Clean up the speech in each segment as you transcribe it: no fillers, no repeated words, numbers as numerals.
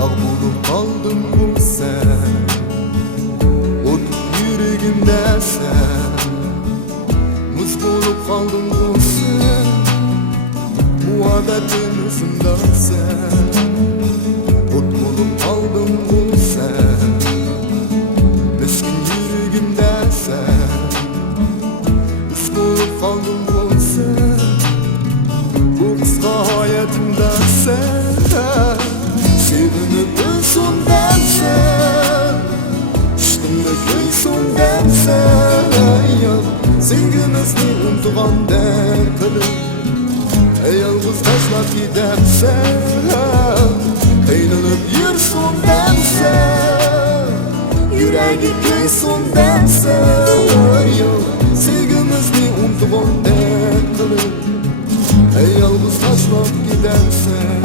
Dağ bulup kaldın bu sen, ot yüreğimde sen. Muz bulup kaldın bu sen, muhabbetin ısında sen. Ot bulup kaldın bu sen, miskin yüreğimde sen. Muz bulup kaldın bu sen, bu kısa hayatımda sen. Sevinip ölsün dersen, aşkımda gülsün dersen. Sevgimizni unutgan derkelim, yalnız taşlap gidersen. Kıynılıp yürüsün dersen, yüreği köysün dersen. Sevgimizni unutgan derkelim, yalnız taşlap gidersen.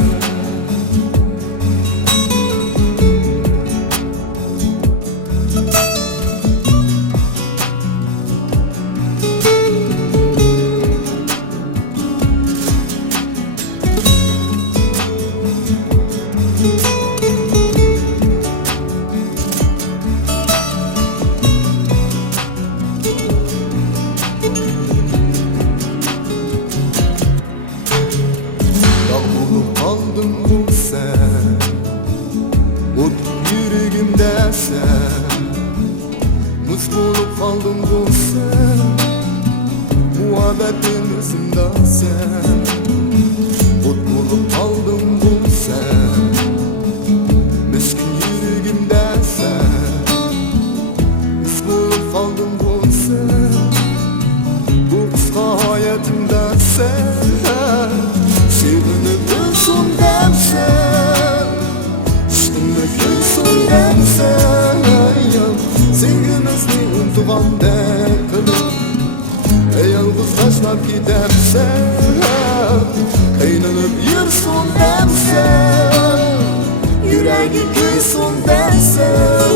Aldın bu sen, ot yüreğimde sen. Muz bulup kaldın bu sen, muhabbetin ısında sen. Ot bulup kaldın bu sen, miskin yüreğimde sen. Muz bulup kaldın bu sen, bu kısa hayatımda sen. Sevinip ölsün dersen, aşkımda gülsün dersen. Sevgimizni unutgan derkelim, yalnız taşlap gidersen. Kıynılıp yürüsün dersen, yüreği köysün dersen.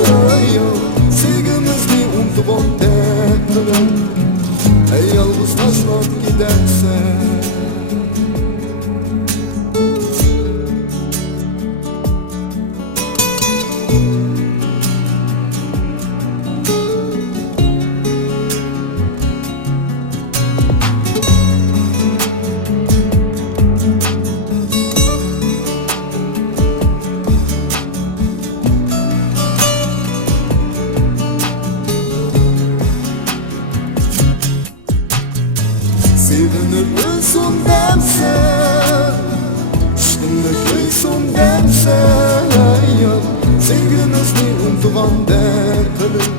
Sevgimizni unutgan derkelim, yalnız taşlap gidersen. Sevinip ölsün dersen, aşkımda köysün dersen. Sevgimizni unutgan derkelim,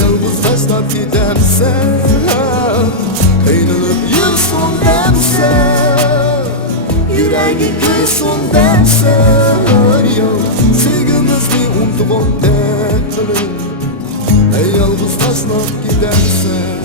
yalnız taşlap gidersen. Kıynılıp yürüsün dersen, yüreği köysün dersen. Sevgimizni unutgan derkelim, yalnız taşlap gidersen.